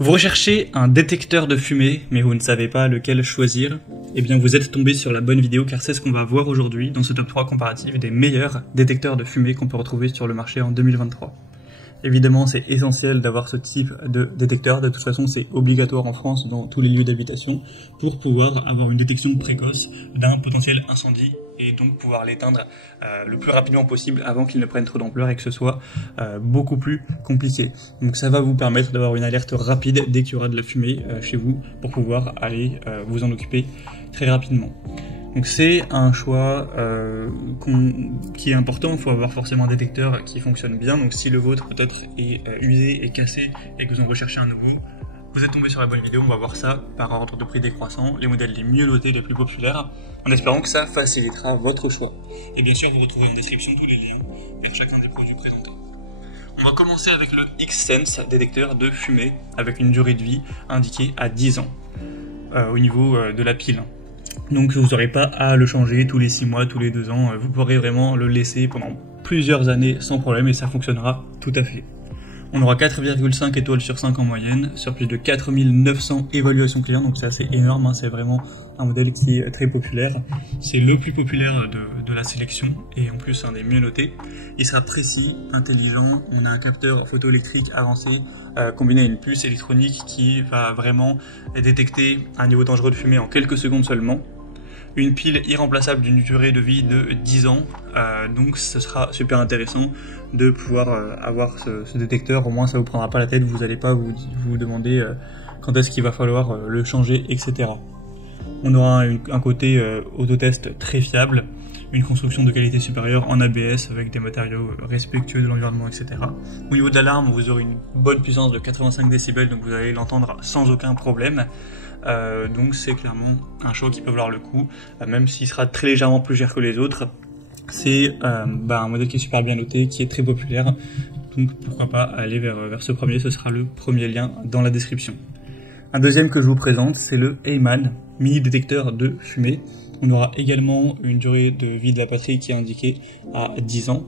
Vous recherchez un détecteur de fumée, mais vous ne savez pas lequel choisir? Eh bien vous êtes tombé sur la bonne vidéo car c'est ce qu'on va voir aujourd'hui dans ce top 3 comparatif des meilleurs détecteurs de fumée qu'on peut retrouver sur le marché en 2023. Évidemment c'est essentiel d'avoir ce type de détecteur, de toute façon c'est obligatoire en France dans tous les lieux d'habitation pour pouvoir avoir une détection précoce d'un potentiel incendie et donc pouvoir l'éteindre le plus rapidement possible avant qu'il ne prenne trop d'ampleur et que ce soit beaucoup plus compliqué. Donc ça va vous permettre d'avoir une alerte rapide dès qu'il y aura de la fumée chez vous pour pouvoir aller vous en occuper très rapidement. Donc c'est un choix qui est important, il faut avoir forcément un détecteur qui fonctionne bien, donc si le vôtre peut-être est usé et cassé et que vous en recherchez un nouveau, vous êtes tombé sur la bonne vidéo, on va voir ça par ordre de prix décroissant, les modèles les mieux notés, les plus populaires, en espérant que ça facilitera votre choix. Et bien sûr, vous retrouvez en description tous les liens vers chacun des produits présentés. On va commencer avec le X-Sense, détecteur de fumée, avec une durée de vie indiquée à 10 ans, au niveau de la pile. Donc vous n'aurez pas à le changer tous les 6 mois, tous les 2 ans, vous pourrez vraiment le laisser pendant plusieurs années sans problème et ça fonctionnera tout à fait. On aura 4,5 étoiles sur 5 en moyenne, sur plus de 4900 évaluations clients, donc c'est assez énorme, hein, c'est vraiment un modèle qui est très populaire. C'est le plus populaire de la sélection, et en plus un des mieux notés. Il sera précis, intelligent, on a un capteur photoélectrique avancé, combiné à une puce électronique qui va vraiment détecter un niveau dangereux de fumée en quelques secondes seulement. Une pile irremplaçable d'une durée de vie de 10 ans, donc ce sera super intéressant de pouvoir avoir ce détecteur, au moins ça vous prendra pas la tête, vous n'allez pas vous demander quand est-ce qu'il va falloir le changer, etc. On aura un côté autotest très fiable, une construction de qualité supérieure en ABS avec des matériaux respectueux de l'environnement, etc. Au niveau de l'alarme, vous aurez une bonne puissance de 85 décibels, donc vous allez l'entendre sans aucun problème. Donc c'est clairement un choix qui peut valoir le coup, même s'il sera très légèrement plus cher que les autres. C'est un modèle qui est super bien noté, qui est très populaire, donc pourquoi pas aller vers ce premier, ce sera le premier lien dans la description. Un deuxième que je vous présente, c'est le Heyman, mini détecteur de fumée. On aura également une durée de vie de la batterie qui est indiquée à 10 ans.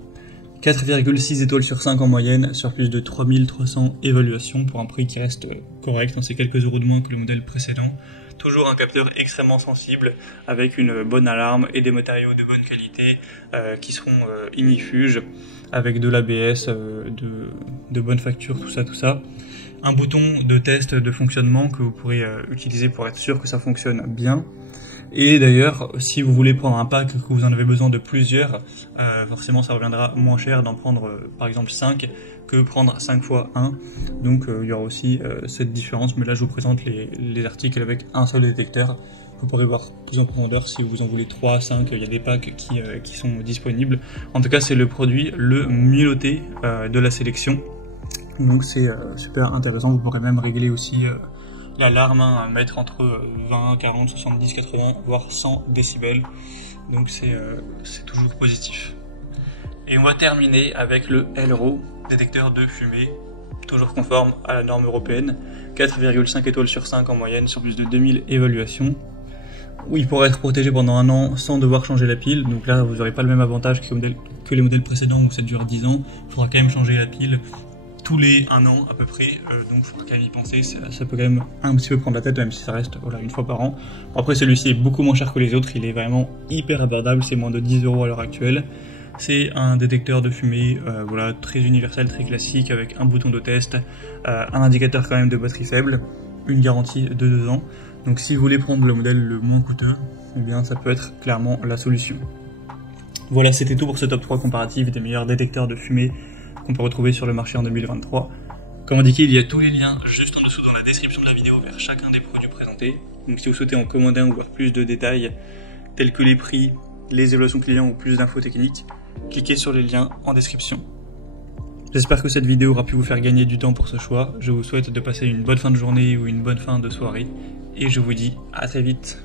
4,6 étoiles sur 5 en moyenne, sur plus de 3300 évaluations pour un prix qui reste correct, c'est quelques euros de moins que le modèle précédent. Toujours un capteur extrêmement sensible avec une bonne alarme et des matériaux de bonne qualité qui seront ignifuges avec de l'ABS, de bonne facture, tout ça. Un bouton de test de fonctionnement que vous pourrez utiliser pour être sûr que ça fonctionne bien. Et d'ailleurs, si vous voulez prendre un pack, que vous en avez besoin de plusieurs, forcément ça reviendra moins cher d'en prendre par exemple 5 que prendre 5 fois 1. Donc il y aura aussi cette différence, mais là je vous présente les articles avec un seul détecteur. Vous pourrez voir plus en profondeur si vous en voulez 3, 5, il y a des packs qui sont disponibles. En tout cas c'est le produit le mieux noté de la sélection. Donc c'est super intéressant, vous pourrez même régler aussi l'alarme, à mettre entre 20, 40, 70, 80, voire 100 décibels. Donc c'est toujours positif. Et on va terminer avec le Elro, détecteur de fumée, toujours conforme à la norme européenne. 4,5 étoiles sur 5 en moyenne, sur plus de 2000 évaluations. Où il pourra être protégé pendant un an sans devoir changer la pile. Donc là, vous n'aurez pas le même avantage que les modèles précédents où ça dure 10 ans. Il faudra quand même changer la pile tous les 1 an à peu près, donc il faudra quand même y penser, ça peut quand même un petit peu prendre la tête, même si ça reste une fois par an. Après celui-ci est beaucoup moins cher que les autres, il est vraiment hyper abordable, c'est moins de 10 € à l'heure actuelle. C'est un détecteur de fumée, très universel, très classique, avec un bouton de test, un indicateur quand même de batterie faible, une garantie de 2 ans. Donc si vous voulez prendre le modèle le moins coûteux, eh bien ça peut être clairement la solution. Voilà, c'était tout pour ce top 3 comparatif des meilleurs détecteurs de fumée qu'on peut retrouver sur le marché en 2023. Comme indiqué, il y a tous les liens juste en dessous dans la description de la vidéo vers chacun des produits présentés. Donc si vous souhaitez en commander un ou voir plus de détails tels que les prix, les évaluations clients ou plus d'infos techniques, cliquez sur les liens en description. J'espère que cette vidéo aura pu vous faire gagner du temps pour ce choix. Je vous souhaite de passer une bonne fin de journée ou une bonne fin de soirée et je vous dis à très vite.